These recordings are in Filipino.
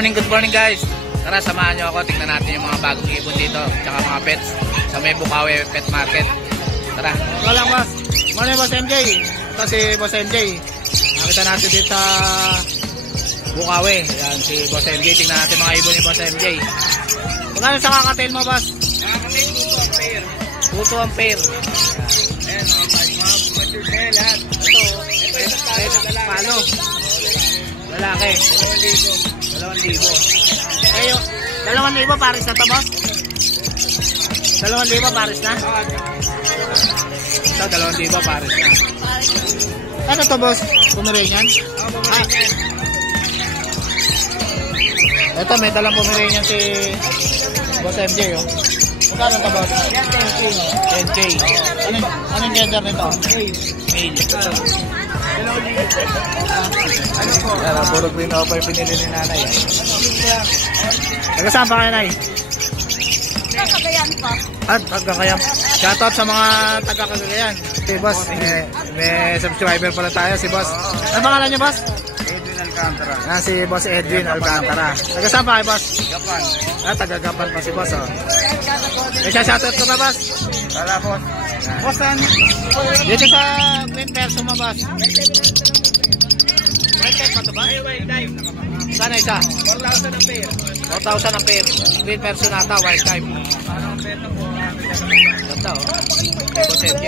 Good morning guys. Tara, samahan nyo ako. Tingnan natin yung mga bagong ibon dito. Tsaka mga pets sa may Bukawi Pet Market. Tara. Ito lang boss. Morning boss MJ. Ito si boss MJ. Nakita natin dito sa Bukawi. Yan si boss MJ. Tingnan natin mga ibon ni boss MJ. Magkano sa kakatail mo boss? Kakatail, 2 ang pair. 2 ang pair. Ayan, mga mature na lahat. Ito palo. Lalaki. 2,000. Eh, 2,000 pares na to boss? 2,000 pares na? Ito 2,000 pares na. Ano to boss? Pomeranian? Ito may dalang Pomeranian si boss MJ oh. Magkano to boss? 10K. Anong gender nito? Male. Yan, puro green opa yung pinili ni nanay. Taga saan pa kayo, nay? Kagayan pa. At Kagayan. Shoutout sa mga taga Kagayan. Si boss, may subscriber pala tayo, si boss. Ano pangalan niyo, boss? Edwin Alcantara. Si boss Edwin Alcantara. Taga saan pa kayo, boss? Gapan. Taga Gapan pa si boss, oh. May shoutout ko ba, boss? Wala po. Boss, dito sa green verso mo, boss. White type pa to ba? White type. Sana isa? 4,000 ang pair. 4,000 ang pair. Green personata, white type. Ang pair na po. Ganda oh. Kay boss MJ.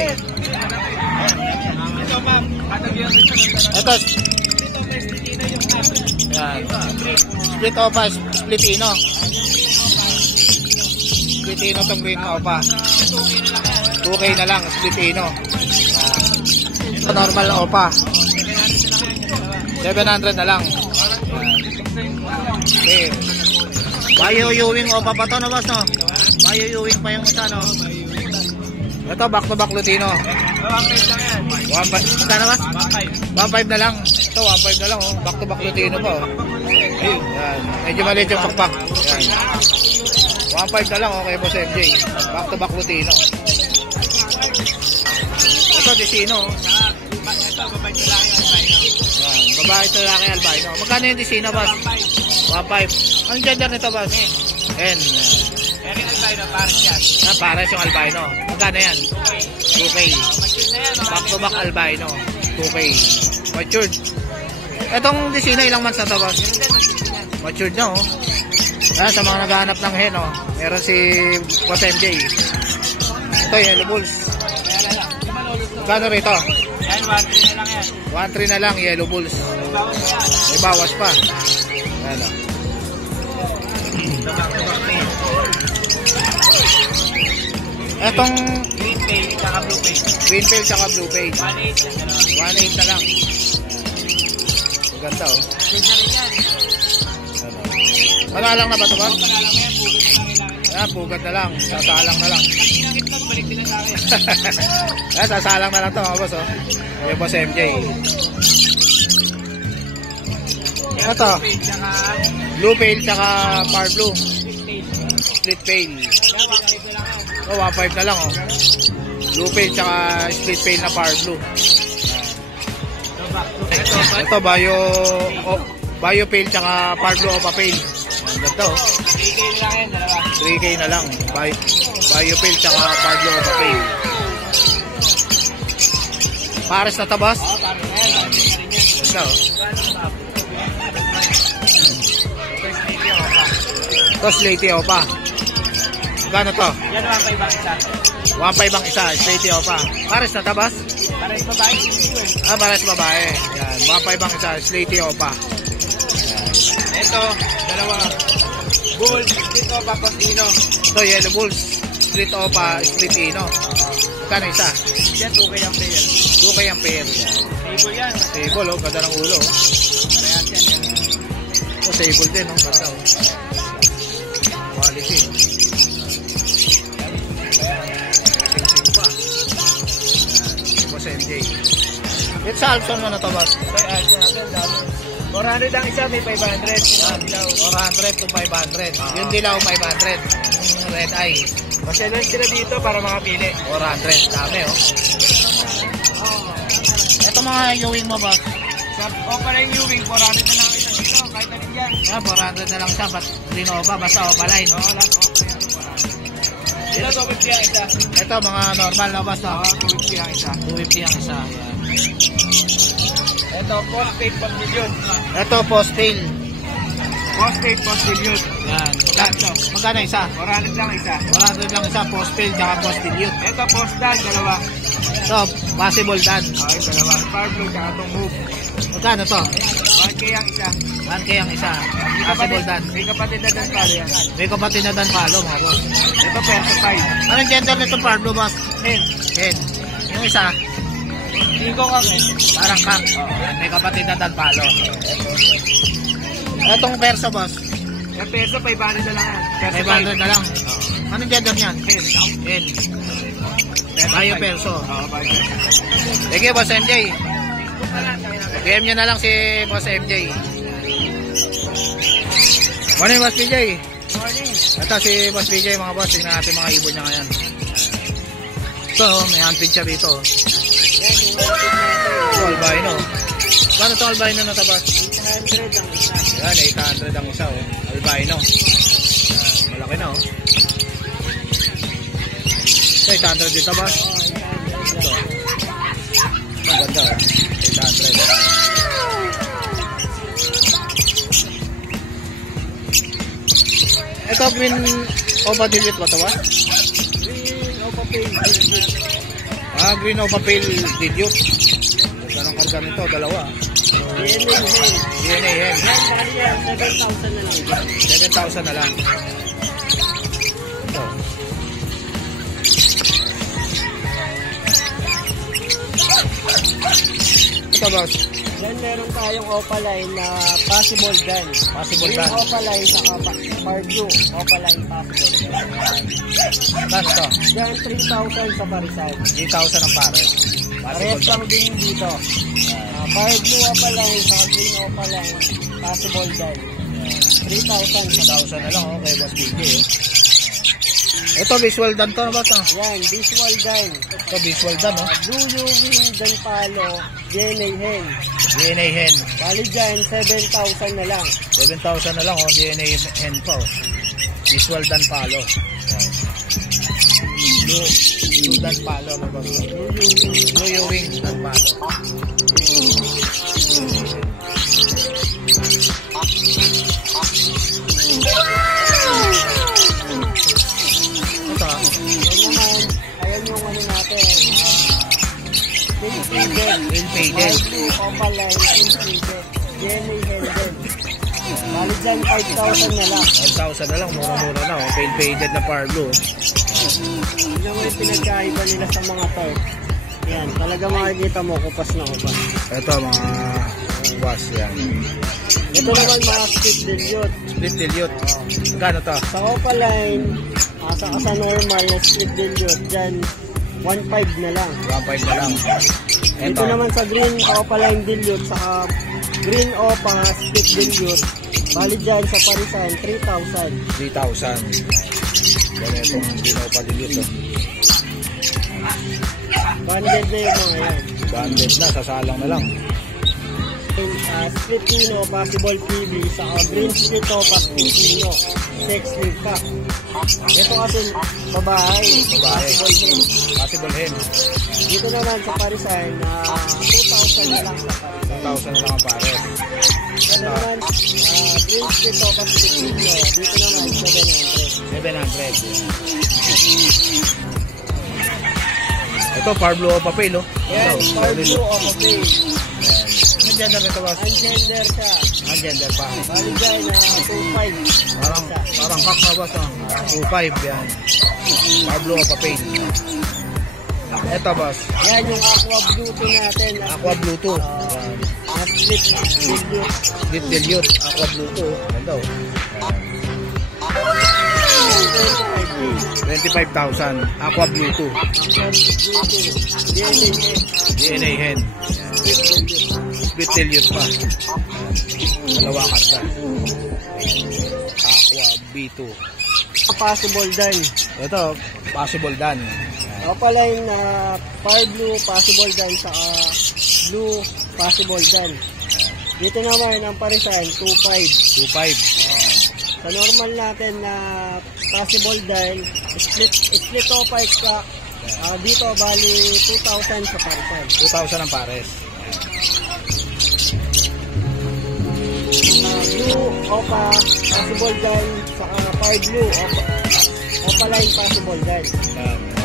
Ito ma'am. Ito. Yan. Split opa, splitino. Splitino tong green opa. 2K na lang, splitino. Normal opa. 700 na lang. Okay. Bayuyuwing opa pa to, no boss, no? Bayuyuwing pa yung isa, no? Ito, back to back Lutino. 1.5 lang yan. 1.5. Magkano ba? 1.5 na lang. Ito, 1.5 na lang, oh. Back to back Lutino pa, oh. Yan. Medyo maliit yung pakpak. Yan. 1.5 na lang, okay, boss MJ. Back to back Lutino. Ito, Desino, oh. Ito, babae na lang yan. Yan. Babae ito lalaki albino. Magkano yung Desino, boss? 1.5. Anong gender nito, boss? N. Meron albino, pares yan. Pares yung albino. Magkano yan? 2K. Back to back albino. 2K. Matured. Etong Desino, ilang months na to, boss? Matured na, oh. Yan, sa mga naghahanap ng hen, oh. Meron si boss MJ. Ito, Yellow Bulls. Magkano rito? Yan, 1.3 na lang yan. 1.3 na lang, Yellow Bulls. May bawas pa. Yan, oh. Etong Green tail, saka blue tail. green tail tsaka blue page. 1.8 yan. 1.8 na lang. Maganda, oh. Ganda rin yan. Malalang na ba ito ba? Pagkalang na yan, pugo na lang kailangan. Pugad na lang. Sasalang na lang. Kinangit mo, balik din ang sa akin. Sasalang na lang ito, mga boss, oh. Yung boss MJ. Ito, blue pale tsaka par blue. Split pale. 1.5 na lang, oh. Blue pale tsaka split pale na par blue. Ito, bio pale tsaka par blue opa pale. Ang ganda, oh. 3K na lang yan, dalawa. 3K na lang. Bio pale tsaka par blue opa pale. Pares na tabas? Oo, pares na yan. Ganda, oh. Ito, Slaty opa. Gano to? Yan, 1.5 ang isa. 1.5 ang isa, Slaty opa. Pares na tabas? Pares babae, Pares babae. Yan, 1.5 ang isa, Slaty opa. ito, dalawa. Gold, dito, papasino. Ito, Yellow Bulls. Split opa, split ino. Magkano isa? Yan, 2K ang pair. 2K ang pair. Table yan. Table, oh. Ganda ng ulo, oh. Parehas yan. Oh, table din, oh. Ganda, oh. Quality. Boss MJ. It's sa Alpson mo na to, boss. 400 ang isa, may 500. Dilaw. 400 to 500. Yung dilaw, 500. Yung red eye, Pasyalan sila dito para makapili. 400. Dami, oh. Ito mga Ewing mo, boss. O pala yung Ewing, 400 na lang isa dito. Kahit alin yan. Yan, 400 na lang siya. Green Opa, basta Opaline. Oo, lahat okay ano pa. Ito, 250 ang isa. Ito, mga normal na basta. Oo, 250 ang isa. 250 ang isa. Yan. Ito, postpaid pag-dilute. Ito, Postal. Postpaid pag-dilute. Yan. Magkano? Magkano isa? 400 lang isa. 400 lang isa, Postal, tsaka Postal yun. Ito, postal, dalawa. So, possible dan. Okay, dalawa. Power blue, tsaka itong move. Magkano to? 1K ang isa. 1K ang isa. May Possible dan. May kapatid na dan pala yan. May kapatid na dan palo, mga boss. Ito, perso 5. Anong gender nito, Pablo, boss? Hen. Hen. Yung isa, Tingko ka ko. parang kak. Yan, may kapatid na dan palo. Etong perso, boss. Yung perso, 500 na lang yan. Perso 500 na lang. Anong gender niyan? Hen. Hen. Bayo perso. Oo, bayo. Sige, boss MJ. PM nyo na lang si boss MJ. Morning, boss PJ. Morning. Ito si boss PJ, mga boss. Tingnan natin mga ibon niya ngayon. Ito, may handpid siya dito. Yan, yung outfit na ito. Ito, albino. Paano ito albino na ito, boss? 800 ang isa. Yan, 800 ang isa, oh. Albino. Yan, malaki na, oh. Ito, 800 dito, boss. Ito. Maganda, oh. 800. Ito, green Opa Dilute ba ito, ba? Green o papel. Ah, green Opa Pale Dilute. Ganang karga nito, dalawa. DNA hen. DNA hen. Yan, bali yan. 7,000 na lang. 7,000 na lang. Ito. Ito, boss. Yan, meron tayong Opaline na possible gun. Possible Green gun. Opaline sa Power Blue. Opaline possible gun. Saan ito? Yan, 3,000 sa Parisan. 3,000 ang pare. Parehas lang din dito. Power Blue Opaline sa Green Opaline possible gun. 3,000 sa 1,000 na lang, okay, boss PJ. Ito, visual dan to, boss. Ah. Yan, visual gun. Ito, visual dan, oh. Blue Ewing Dan Palo, DNA hen. DNA hen. Bali dyan, 7,000 na lang. 7,000 na lang, oh. DNA hen pa, oh. Visual dan palo. Yan. Blue dan palo, ano ba ito? Blue Ewing dan palo. Ito, ah. Yan naman, ayan yung ano natin. Pink Faded. Green faded. White Blue Opaline, Pink Faded. DNA hen din. Bali dyan, 5,000 na lang. 5,000 na lang, mura-mura na, oh. Pale faded na Pablo. Yun lang yung pinagkaiba nila sa mga turf. Yan, talaga makikita mo, kupas na kupas. Ito, mga was, yan. Ito naman mga split dilute. Split dilute. Magkano to? Sa Opaline, saka sa normal na split dilute, dyan, 1,500 na lang. 1,500 na lang. Dito Ito, naman sa Green Opaline dilute, saka Green Opa split dilute, bali dyan sa Parisan, 3,000. 3,000. Yan itong dinaw pa dilute, oh. Banded na yung mga yan. Banded na, sasalang na lang. Split Pino, possible PB, saka Green Split Opa, split Pino, 6 week pa. Ito kasi babae, Babae. possible hen. Possible hen. Dito naman sa Parisan, 2,000 na lang sa Parisan. 2,000 na lang ang pare. Ito Ito, naman, Green Split Opa, split Pino, dito naman 700. 700. Ito, Pablo Papel, oh. Yan, Ito, Power solid, Blue oh. Opa Pay. Ang gender nito, boss? Ang gender siya. Ang gender pa. Bali dyan, 2,500. Parang kak na, boss, oh. 2,500, yan. Pablo Papel. Ito, boss. Yan yung Aqua Bluetooth natin. Aqua Bluetooth. Yan. Na split dilute. Split dilute. Aqua Bluetooth. Ganda, oh. 25,000. Aqua Bluetooth. Aqua Bluetooth. DNA DNA hen. hen. Split dilute pa. Dalawa karga. Aqua B2. Possible dan. Ito, possible dan. Opaline na Power Blue possible dan sa Blue possible dan. Dito naman ang parisan, 2.5. 2.5. Sa normal natin na possible dahil split opa extra, dito bali 2,000 sa parisan. 2,000 ang pares. Blue opa possible dahil sa fire blue opa line possible dahil.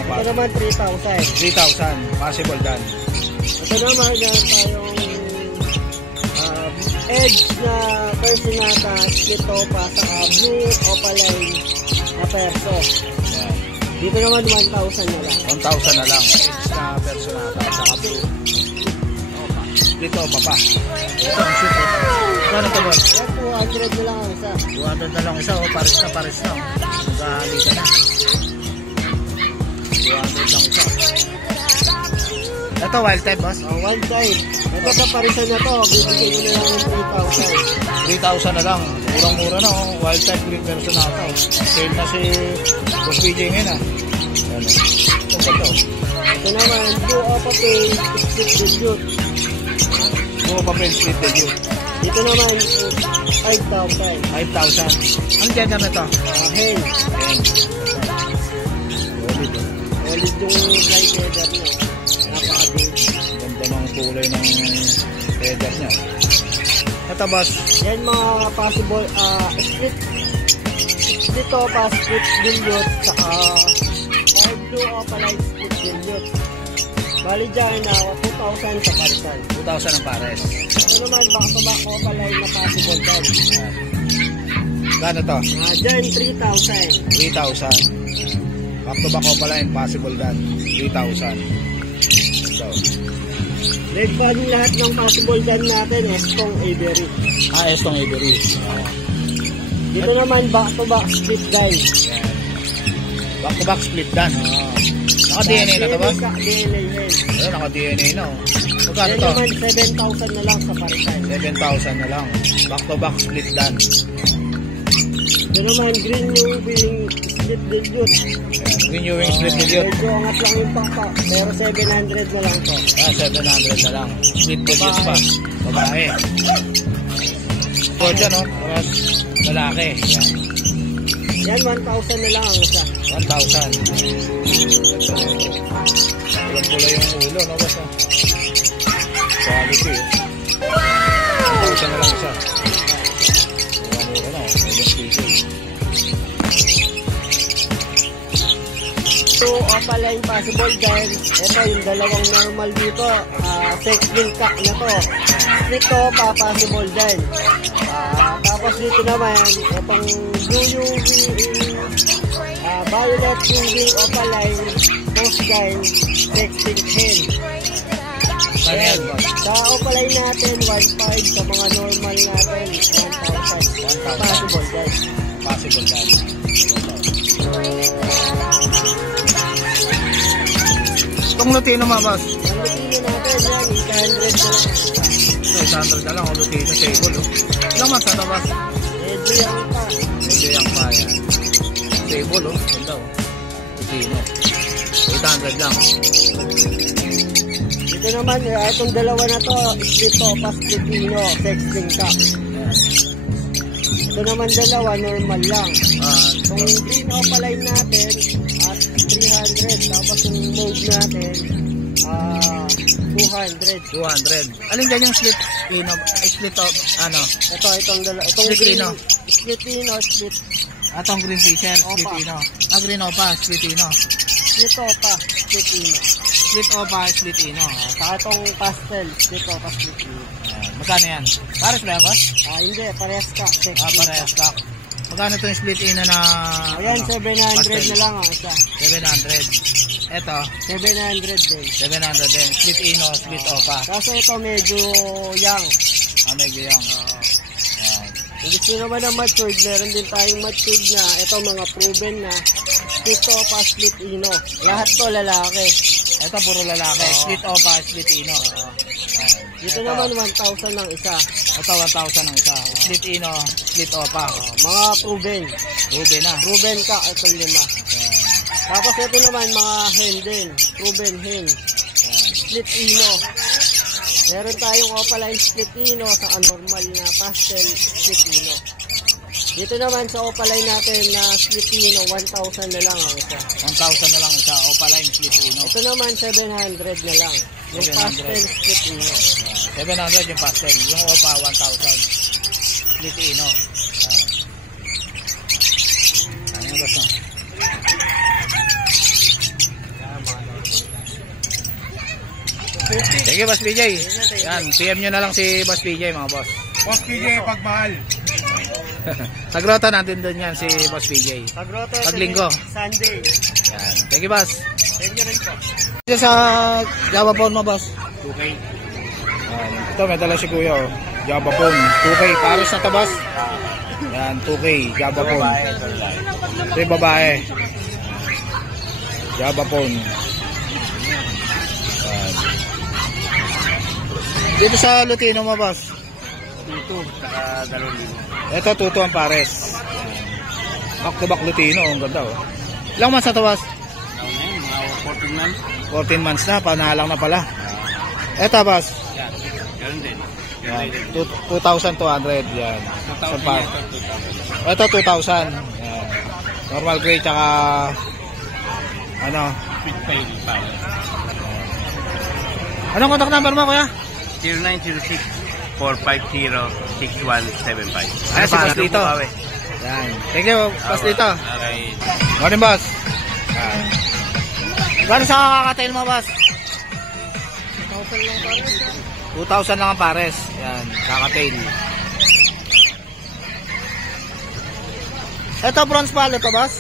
Ito naman 3,000. 3,000 possible dan. Ito naman meron tayong edge na personata split opa sa blue opa line na perso. Dito naman 1,000 na lang. 1,000 na lang. Sa personata sa blue. Dito pa. Ito ang super. Kano to boss? 200 na lang ang isa. 200 na lang isa. Pares na. Maghahali ka na. 200 lang isa. Ito wild type boss? One side. Ito sa parisan na to, bibigyan ko na lang ng 3,000. 3,000 na lang. Murang-mura na. Wild type green personata. Sale na si Boss BJ ngayon ah. Ano? Ito ba ito? Ito naman, blue opa pay, split dilute. Buo pa pen split review. Dito naman, 5,000. 5,000. Ang ganda na ito? Hen. Solid. Ulit yung fly feather niya. Napaka-big. Ganda ng kulay ng feather niya. Ito boss. Yan mga possible, split opa, split dilute, saka or blue opa light split dilute. Bali dyan na 2,000 sa parisan. 2,000 ang pares. Ito naman, back-to-back opa line na possible dyan. Gano to? Dyan, 3,000. 3,000. Back to back ko pala impossible dan. 3,000. So. Red flag lahat ng possible dyan natin, Estong Avery. Estong Avery. Dito naman, back-to-back split die. Back to back split dan. Naka-DNA na to ba? DNA hen. Ayun, naka-DNA na. Magkano Yan to? naman, 7,000 na lang sa parisan. 7,000 na lang. Back to back split dan. Ito naman, green wing split dilute. Renewing split dilute. Medyo angat lang yung pakpa, pero 700 na lang to. 700 na lang. Split dilute pa. Babae. So, dyan no? Tapos, lalaki. Yan, 1,000 na lang ang isa. 1,000. Pulang-pula yung ulo, no? Basta. Quality, 1,000 na lang isa. Mura na, So, pala yung possible dahil ito yung dalawang normal dito, sex link cock na to. Dito pa possible dahil. Tapos dito naman, itong blue UV, violet UV opaline, post dahil sex link hen. Ayan, Sa opaline natin, 1.5. Sa mga normal natin, 1,000. Possible dahil. possible dan. Itong Lutino mga boss. Ang Lutino natin yan, 800 na lang. So, 800 na lang ang Lutino table. Ilang months na boss? Medyo yan pa. Medyo yung pa yan. Table ganda Lutino. 800 lang. Dito naman, itong dalawa na to, split opa, split ino, sex link cock. Ito naman dalawa, normal lang. Itong green opaline natin, at 300. Tapos yung mauve natin, 200. 200. Alin dyan yung split ino? Split of, ano? Itong dalawa. Itong Split green, ino. split ino, split Atong green fisher, split Opa. ino. Green opa, split ino. opa, split ino. Split opa, split ino. Saka itong pastel, split opa, split ino. Magkano yan? Pares ba yan boss? Hindi, parehas ka. Sex link Parehas stock. Magkano ito yung split ino na Ayan, ano, 700 pastel? na lang ang isa. 700. Ito, 700 din. 700 din. Split ino, split opa. Kaso ito medyo young. Medyo yung. Kung gusto naman ng matured, meron din tayong matured na ito mga proven na split opa, split ino. Lahat to lalaki. Ito puro lalaki. Split opa, split ino. Dito naman 1,000 ng isa. Ito 1,000 ang isa. Split ino, split opa. Mga proven. Ruben na. Proven ka, ito 5. Tapos ito naman mga hen din. Proven hen. Split ino. Meron tayong Opaline Splitino sa normal na pastel Splitino. Dito naman sa Opaline natin na Splitino, 1,000 na lang ang isa. 1,000 na lang isa, Opaline Filipino. Ito naman 700 na lang. Yung 700. pastel Splitino. 700 yung pastel, yung Opa 1,000. Filipino. Ano ba ito? Sige, Boss PJ. Yan, PM nyo na lang si Boss PJ, mga boss. Boss PJ, pagmahal. Sa grotto natin doon yan si Boss PJ. Pagroto. Paglinggo. Sunday. Yan. Thank you, boss. Thank you rin po. Dito sa Java phone mo, boss. 2K. Yan. Ito, may dala si Kuya, oh. Java phone. 2K. Paris na to, boss. Yan, 2K. Java phone. Ito yung babae. Java phone. Yan. Dito sa Lutino mo, boss. Tuto, saka 2,000. Ito, tuto ang pares. Back to back Lutino. Ang ganda, oh. Ilang months na to, boss? Mga 14 months. 14 months na. Panalang na pala. Ito, boss. Yan. Ganun din. Yan. 2,200. Yan. Sa pa. Ito, 2,000. Yan. Normal gray, tsaka ano? Fit pay. Anong contact number mo, kuya? 0906-450-6175. Ay, si Boss Lito. Yan. Thank you, Boss Lito. Okay. Morning, boss. Yan. Gano'n sa kakatail mo, boss? 2,000 lang ang pares. Yan, kakatail. Ito, bronze palo to, boss?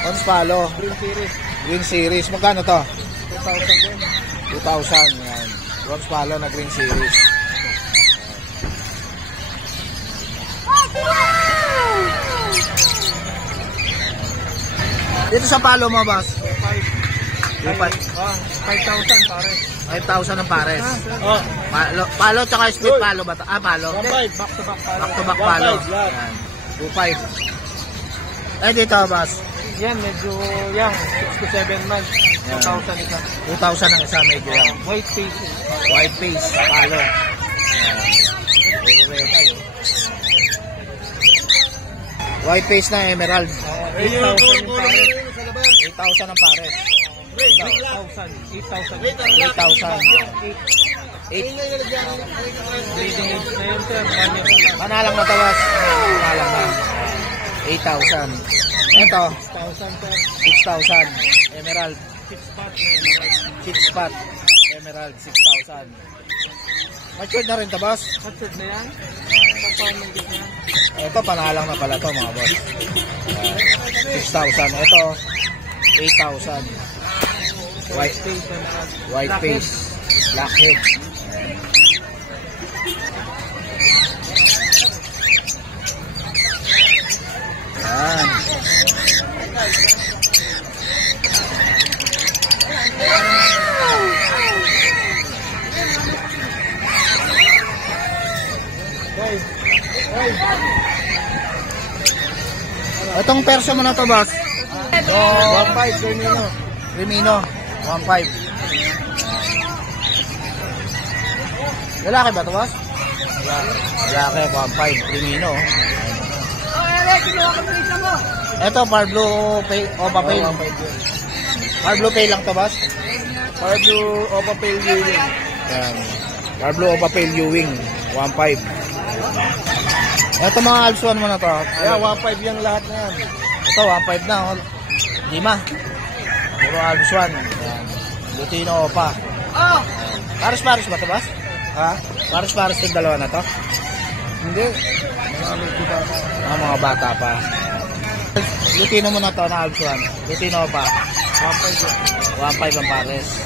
Bronze palo. Green series. Magkano to? 2,000. Yan. Bronze palo na green series. Dito sa palo mo, boss? 5,000 pare. 5,000 ang pares. Oh, Palo tsaka split palo ba? Palo. 1.5. Back to back. Back to back palo. Yan. 2,500. Eh, dito, boss? Yan, medyo yan. 6 to 7 months. 2,000 isa. 2,000 ang isa, medyo yan. White face. White face, palo. Yan. Puro red tayo. White face na emerald. 8,000 yung pare. 8,000 ang pares. 8,000. 8,000. 8,000. 8. Breeding age na yun, sir. Manalang na tawas. Manalang na. 8,000. Ito, 6,000, sir. 6,000. Emerald. 6 spot. 6 spot. Emerald, 6,000. Matured na rin, boss. Matured na yan? Pagpawin ng gitna. Ito, panalang na pala to, mga boss. 6,000. Ito, 8,000. White face. White face. Blackhead. Yan. Itong perso mo na to, boss? 1,500 Crimino. Crimino, 1,500. Lalaki ba to, boss? Lalaki, 1,500 Crimino. Ito, Parblo Pay, Opa Pay. Parblo Pay lang to, boss? Parblo Opa Pay Ewing. Yan. Parblo Opa Pay Ewing, 1,500. Ito mga Alpsuan mo na to. Yeah, 1.5 yung lahat na yan. Ito, 1,500 na. 5. Puro Alpsuan. Yan. Lutino Opa. Oh! Paris ba to, boss? Ha? Paris yung dalawa na to? Hindi. Mga bata pa. Lutino mo na to na Alpsuan. Lutino Opa. 1,500 ang pares.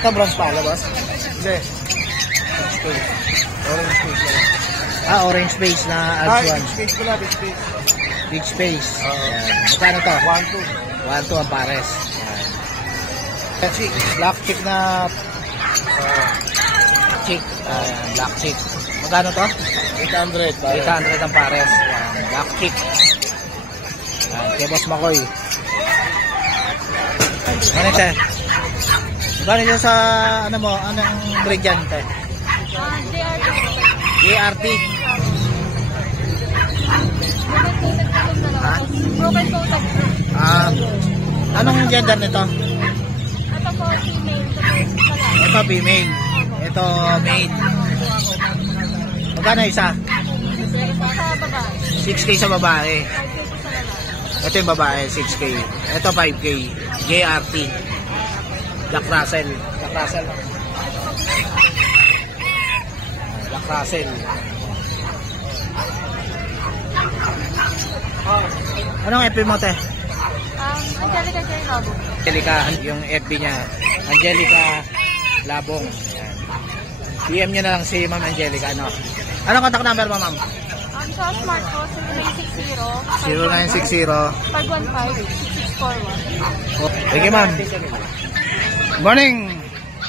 Ito, bronze pala, boss? Hindi. Orange face lang. Orange face na Alpsuan. Big space pala, big space. Big space. Yan. Magkano to? 1,200 ang pares. Yan. Black chick na chick. Black chick. Magkano to? 800. 800 ang pares. Yan. Black chick. Yan. Kay Boss Makoy. Ano ito? Magkano yun sa ano mo? Anong breed yan, te? JRT. Broken coated. Anong gender nito? Ito po, female. Ito female. Ito male. Magkano isa? Sa babae. 6K sa babae. 5 pesos sa lalaki. Ito yung babae, 6K. Ito 5K. JRT. Jack Russell. Jack Russell. Jack Russell. Anong FB mo, te? Angelica J. Labong. Angelica, yung FB niya. Angelica Labong. Yan. PM nyo na lang si Ma'am Angelica. Anong contact number mo, ma'am? Sa smart ko, 0960 0960 515-6641. Thank you, ma'am. Morning,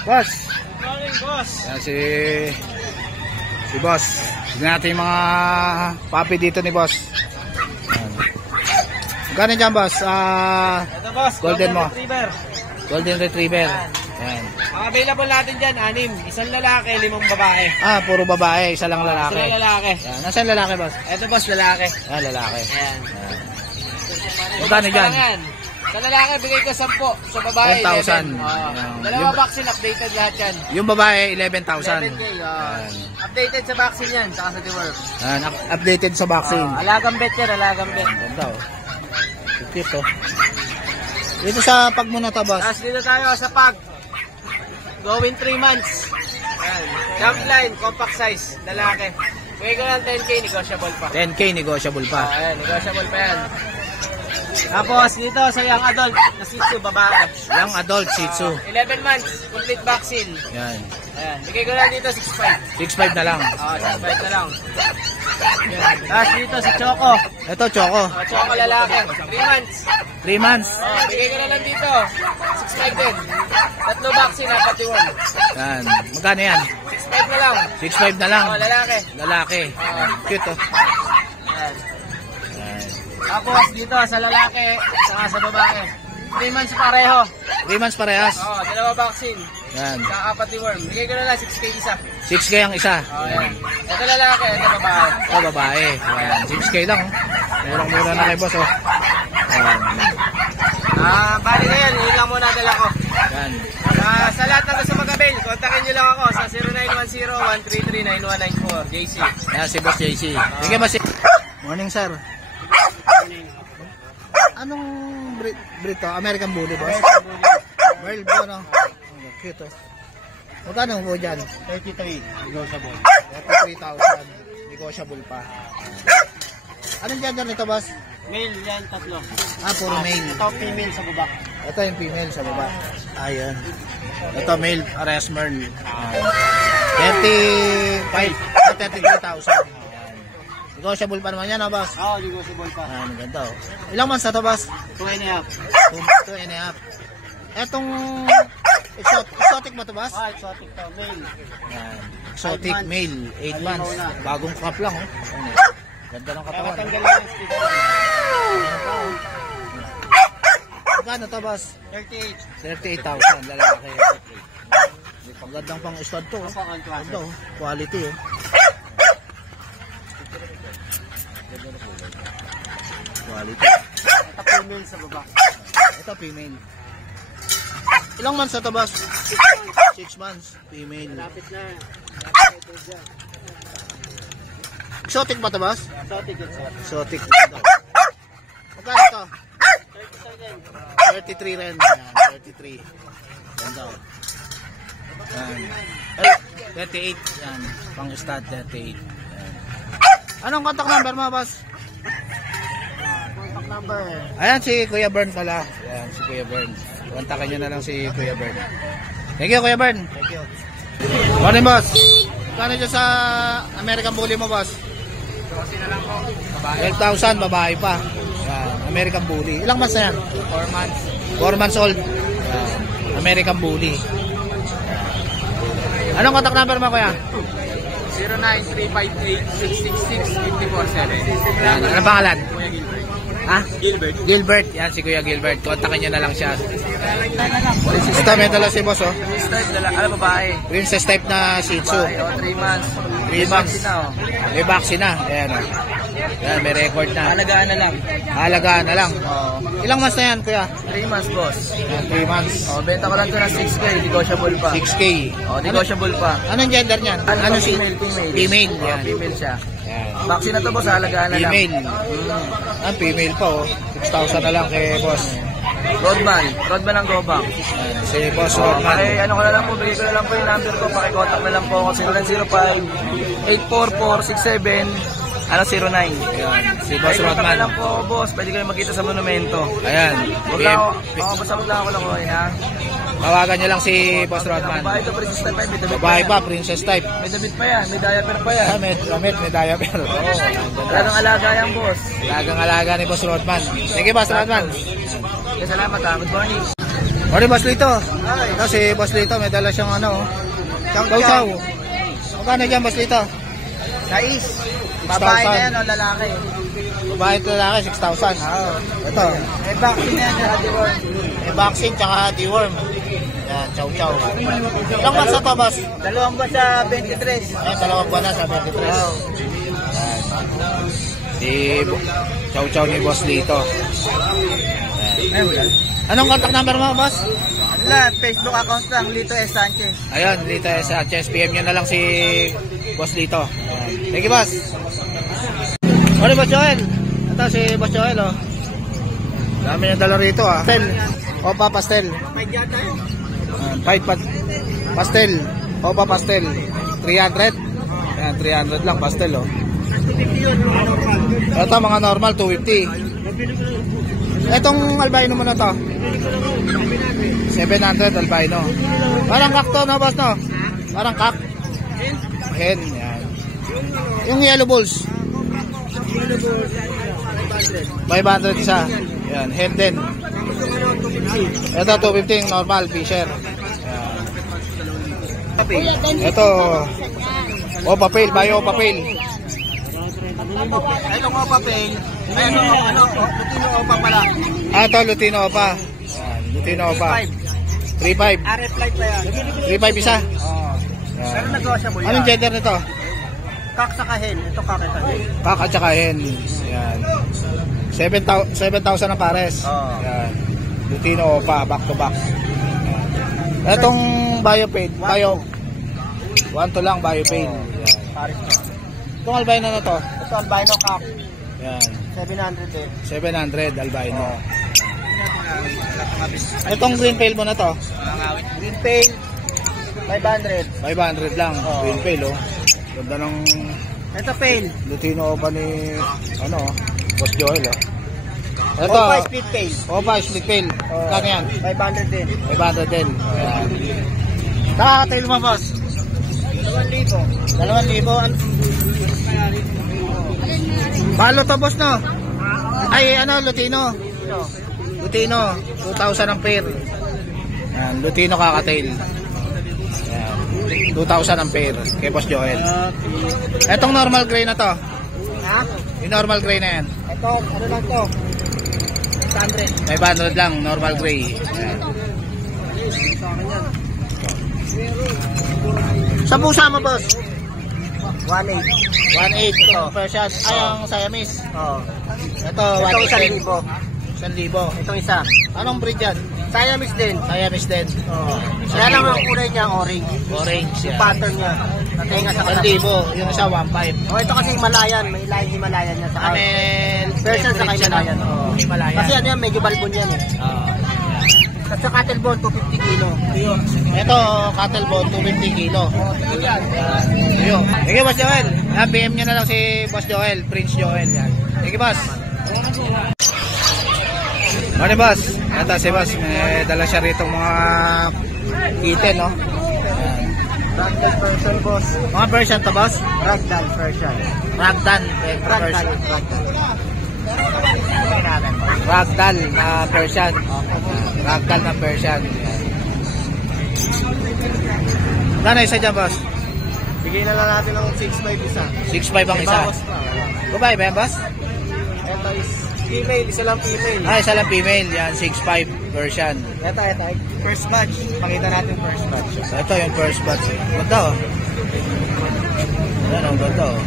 boss. Morning, boss. Yan si boss. Tignan natin yung mga puppy dito ni boss. Yan. Magkano dyan, boss? Ito, boss. Golden mo. Retriever. Golden Retriever. Yan. Ang available natin dyan, 6. Isang lalaki, 5 babae. Puro babae, isa lang lalaki. Isang lalaki. Yan. Nasaan lalaki, boss? Ito, boss, lalaki. Lalaki. Ayan. Magkano dyan? Sa lalaki, bigay ko 10. Sa babae, 10,000. 11. Ayan. Dalawa Yung- vaccine, updated lahat yan. Yung babae, 11,000. 11K, Yan. updated sa vaccine yan, saka sa deworm. Yan, updated sa vaccine. Alagang bet yan, alagang bet. Ganda, oh. Cute, oh. Dito sa pag muna to, boss. Tapos dito tayo sa pag. Going 3 months. Ayan. Jump line, compact size, lalaki. Bigay ko lang 10K, negotiable pa. 10K, negotiable pa. Ayan, negotiable pa yan. Tapos dito sa young adult, na Shih Tzu, babae. Young adult Shih Tzu. 11 months, complete vaccine. Yan. Ayan, bigay ko lang dito 6.5. 6.5 na lang. 6.5 na lang. Tapos dito si Choco. Ito, Choco. Choco lalaki, 3 months. 3 months. Bigay ko na lang dito, 6.5 din. 3 vaccine, 4 deworm. Yan. Magkano yan? 6.5 na lang. 6.5 na lang. Lalaki. Lalaki. Cute, oh. Ayan. Yan. Tapos dito sa lalaki, saka sa babae. 3 months pareho. 3 months parehas. Dalawa vaccine. Yan. Saka 4 deworm. Bigay ko na lang 6K isa. 6K ang isa. Ayan. Ito lalaki, ito babae. Ito, babae. Yan. 6K lang, oh. Murang-mura na kay boss, oh. Yan. Bali na yan, yun lang muna dala ko. Yan. Sa lahat ng gusto mag-avail, kontakin nyo lang ako sa 0910-133-9194, JC. Yan, si Boss JC. Sige, boss. Morning, sir. Anong breed to? American Bully, boss? Well, no? Cute, oh. Magkano mo dyan? 33, negotiable. 33,000. Negotiable pa. Anong gender nito, boss? Male yan, 3. Puro male. Ito female sa baba. Ito yung female sa baba. Ayan. Ito male, Ares Merl. 33,000. Negotiable pa naman yan, ha, boss? Oo, negotiable pa. Ayan, ganda, oh. Ilang months na to, boss? 2.5. 2.5. Etong exotic mo to, boss? Exotic to, male. Yan. Exotic male, 8 months. Bagong crop lang, oh. Ayan. Ganda ng katawan. Tanggal na yung sticker. Magkano to, boss? 38. 38,000, lalaki. Pagandang pang stud to, oh. Ang klase. Ganda, oh. Quality, oh. Quality. Ito female sa baba. Ito, female. Ilang months na to, boss? 6 months. Female. Lapit na. Exotic ba to, boss? Exotic ito. Exotic. Magkano to? 33 rin. Yan, 33. Ganda, oh. Yan. 38. Yan. Pang stud, 38. Yan. Anong contact number mo, boss? Contact number. Ayan, si Kuya Bern pala. Ayan, si Kuya Bern. Kontakin nyo na lang si Kuya Bern. Thank you, Kuya Bern. Thank you. Morning, boss. Kano dyan sa American Bully mo, boss? 12,000, babae pa. Ayan, American Bully. Ilang months na yan? 4 months. 4 months old. Ayan, American Bully. Ayan. Anong contact number mo, Kuya? 09358-666-547. Ayan, ano pangalan? Kuya Gilbert. Ha? Gilbert. Yan, si Kuya Gilbert. Kontakin nyo na lang siya. Ito, may dala si boss, oh. Princess type na Shih Tzu. 3 months. 3 months. na, oh. May vaccine na. Ayan, oh. Yan, may record na. Alagaan na lang. Halagaan na lang. Oo. Ilang months na yan, Kuya? 3 months, boss. Yan, 3 months. Oh, benta ko lang ito ng 6K, negotiable pa. 6K. Oh, negotiable pa. Anong gender niyan? Ano si? Female, female. Female. Oh, Yan. female siya. Yan. Vaccine na to, boss, alagaan na lang. Female. Ang female pa, oh. 6,000 na lang kay boss. Rodman ang go back. Yan, si boss Oh, Rodman. ano ko na lang po, bigay ko na lang po yung number ko, pakikontak na lang po ako 0905-844-67-09. Yan, si boss Pakikontak Rodman. na lang po, boss, pwede kayo magkita sa monumento. Ayan. Huwag lang ako, basta huwag lang ako lang ko, ha? Tawagan nyo lang si boss Rodman. Babae ito, princess type, may damit Babae yan. pa, princess type. May damit pa yan, may diaper pa yan. Ah, may damit, may diaper. Talagang alaga yan, boss. Lagang alaga ni boss Rodman. Thank you, boss Rodman. Kaya salamat, ha? Good morning. Morning, boss Lito. Ito si boss Lito, may dala siyang ano. Chow-chow. Magkano dyan, boss Lito? Sais. 6,000. Babae na yan o lalaki? Babae at lalaki, 6,000. Ito. May vaccine na yan, deworm. May vaccine tsaka deworm. Yan, chow-chow. Ilang months na to, boss? 2 ba sa 23? Ayan, 2 buwan na sa 23. Yan. Si chow-chow ni boss Lito. Yan. Anong contact number mo, boss? Facebook account lang, Lito S. Sanchez. Ayun, Lito sa PM nyo na lang si Boss Lito. Ayan. Thank you, boss. Morning, Boss Joel. Ito si Boss Joel, oh. Dami niyang dala rito, ah. Pastel. Opa, pastel. May gata yun. Pastel. Opa, pastel. 300. Ayan, 300 lang, pastel, oh. Ito, mga normal, 250. Etong albino mo na to? 700 albino. Parang kak to, no, boss, no? Parang kak. Hen, yan. Yung yellow balls? 500 isa. Yan, hen din. Ito, 250 normal, Fisher. Yan. Ito, Opa Pale, Bayo Opa Pale. Ito mga papel. Ay, Lutino Opa pala. Ito, Lutino Opa. Yan, Lutino Opa. 3.5. RF light pa yan. 3.5 isa. Oo. Pero negotiable yan. Anong gender nito? Kak sa kahen. Ito kak ito. Kak at saka hen. Yan. 7,000 ang pares. Oo. Yan. Lutino Opa, back to back. Yan. Etong Biopade, Bio 1 to lang Biopade. Yan. Paris na. Itong albino na to. Ito albino kak. Yan. 700 eh. 700 albino. Itong green pale mo na to. Green pail. 500. 500 lang. Green pale, oh. Ganda ng Ito pail. Lutino Opa ni ano, Boss Joel, oh. Ito, Opa split pail. Opa split pale. Kano yan? 500 din. 500 din. Ayan. Nakakatail mo, boss? 2,000. 2,000. Palo to, boss, no? Ay, ano, Lutino. Lutino, 2,000 ang pair. Ayan, Lutino kakatail. Ayan, 2,000 ang pair kay Boss Joel. Etong normal gray na to. Ha? Yung normal gray na yan. Ito, ano lang to? 100. 500 lang, normal gray. Ayan. Sa pusa mo, boss? 1,800. 1.8 itong Persian. Ay, ang Siamese. Oo. Ito, Ito 1,000. 1,000. 1,000. Itong isa. Anong breed yan? Siamese din. Siamese din. Oo. Kaya lang ang kulay niya, orange. Orange Yung yan. pattern niya. Natinga sa kalap. 1,000. Yung isa, 1.5. Oh, ito kasi Himalayan. May lahi Himalayan niya. Saka Amel. Persian sa Himalayan. Oo. Himalayan. Kasi ano yan, medyo balbon yan eh. At sa cattle bone, 250 kilo. Ito, cattle bone, 250 kilo. Ayun. Sige, Boss Joel. Yan, PM nyo na lang si Boss Joel, Prince Joel. Yan. Sige, Boss. Morning, Boss. Ito si Boss. May dala siya rito mga kitten, no? Yan. Ragdoll Persian, boss. Mga version to, Boss? Ragdoll Persian. Ragdoll. Ragdoll. Ragdoll na Persian. Ragdoll na Persian. Gano'n isa dyan, Boss? Bigay na lang natin ng 6.5 isa. 6.5 ang isa. Bawas pa. Babae ba yan, Boss? Ito is Female, isa lang female. Ah, isa lang female. Yan, 6'5", Persian. Ito. First batch. Pakita natin first batch. So, ito yung first batch. Ganda oh. Yan, ang ganda oh.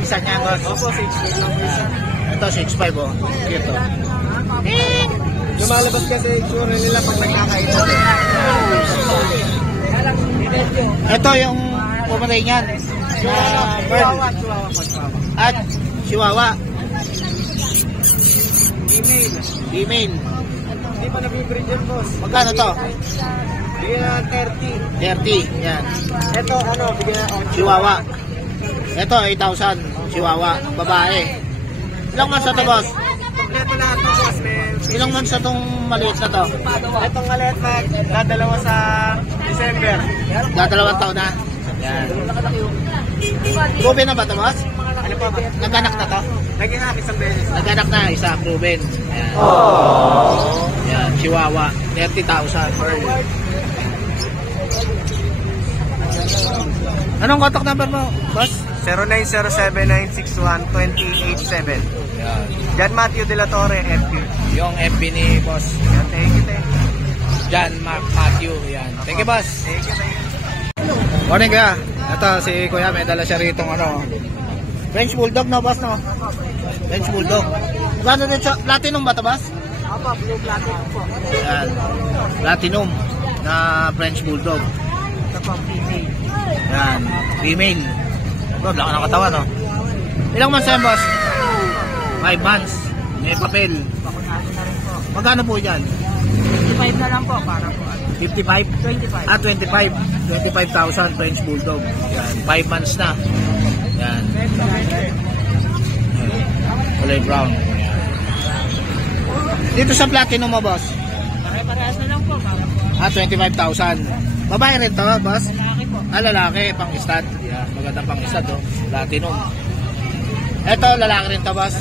Isa niya, boss. Opo, 6 lang po isa. Ito, 6'5", oh. Cute oh. Lumalabas kasi itsura nila pag nagkakainan. Ito yung pumatay niyan. Bird. At Chihuahua. Female. Hindi pa nabibreed yan, boss. Magkano to? Bigyan na ng 30. Yan. 30. Ito, bigyan na Chihuahua. Ito, 8,000. Chihuahua. Babae. Ilang months na to, boss? Kompleto lahat to, boss. Ilang months na tong maliit na to? Itong maliit na dadalawa sa December. Dadalawang taon na. Yan. Proven na ba to, boss? Ano pa ba? Naganak na to? Nag-inak isang beses. Naganak na, isa, proven. Yan. Yan, Chihuahua. 30,000 per. Anong contact number mo, boss? 0907-961-2087. Yan. John Matthew De La Torre, FP. Yung FB ni boss. Yan, thank you. John Matthew. Yan. Thank you, boss. Thank you. Morning, kuya. Ito, si kuya, may dala siya rito French Bulldog na, boss, no? French Bulldog. Gano'n din siya? Platinum ba ito, boss? Opo, blue platinum po. Yan. Platinum na French Bulldog. Ito po, female. Yan. Female. Ito, laki ng katawan, no? Ilang months yan, boss? 5 months. May papel. Pakunado na rin po. Magkano po yan? 55 na lang po, para po. 55? 25. Ah, 25. 25,000 French Bulldog. Yan. 5 months na. Yan. Kulay brown. Dito sa Platinum mo, boss? Pare-parehas na lang po, para po. Ah, 25,000. Babae rin to, boss? Lalaki po. Ah, lalaki. Pang-stud. Yan. Maganda pang-stud, oh. Platinum. Eto, lalaki rin to, boss?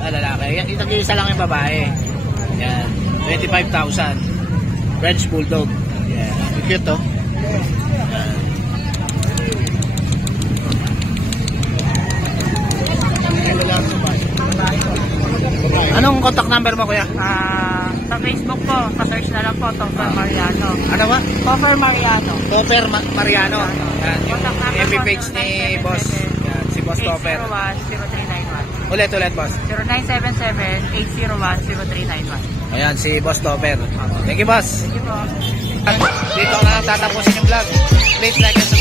Ah, lalaki. Yan, isa lang yung babae. Yan. 25,000. French Bulldog. Yan. Cute, oh. Yan. Anong contact number mo, kuya? Sa Facebook po, pa-search na lang po, Topper Mariano. Ano ba? Topper Mariano. Topper Mariano. Yan, yung Contact number FB po, page ni boss. Yan, si Boss Topper. 801-0391. Ulit, boss. 0977-801-0391. Ayan, si Boss Topper. Thank you, boss. Thank you po. Dito na tatapusin yung vlog. Please like and subscribe.